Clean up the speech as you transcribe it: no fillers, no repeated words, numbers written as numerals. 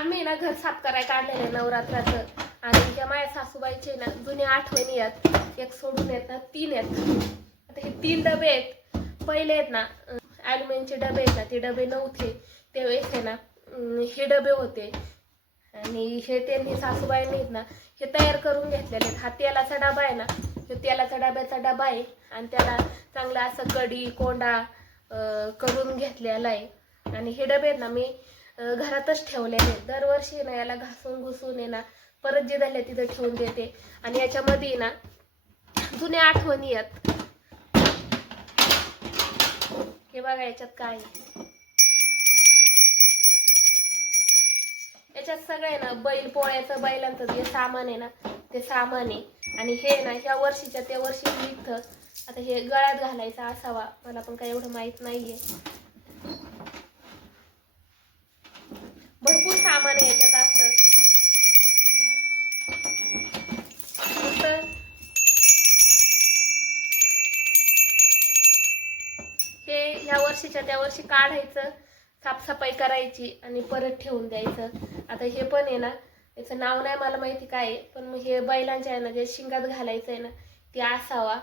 आज मी ना घर साफ करायला काढलेलं आहे नवरात्राचं. आणि त्या माझ्या सासूबाईचे ना जुन्या आठवणी आहेत, एक सोडून आहेत ना 3 आहेत. आता हे 3 डबे आहेत. पहिले आहेत ना ॲल्युमिनियमचे डबे आहेत ना, ते डबे नव्हते त्यावेळेस आहे ना हे डबे होते. आणि हे त्यांनी सासूबाईंनी आहेत ना हे तयार करून घेतलेले आहेत. हा तेलाचा डबा आहे ना, हे तेलाचा डब्याचा डबा आहे आणि त्याला चांगला असं कडी कोंडा करून घेतलेला आहे. आणि हे डबे आहेत ना मी घरातच ठेवलेले. दरवर्षी ना याला घासून घुसून आहे ना परत जे झाले तिथे ठेवून देते. आणि याच्यामध्ये ना जुन्या आठवणी आहेत. हे बघा याच्यात काय आहे. याच्यात सगळे ना बैल पोळ्याचं बैलांचं जे सामान आहे ना ते सामान आहे. आणि हे ना ह्या वर्षीच्या त्या वर्षी इथं आता हे गळ्यात घालायचा असावा, मला पण काही एवढं माहित नाहीये. भरपूर सामान आहे याच्यात असं. हे ह्या वर्षीच्या त्या वर्षी काढायचं, साफसफाई करायची आणि परत ठेवून द्यायचं. आता हे पण आहे ना याचं नाव नाही मला माहिती काय आहे, पण हे बैलांच्या आहे ना जे शिंगात घालायचं आहे ना ते असावा.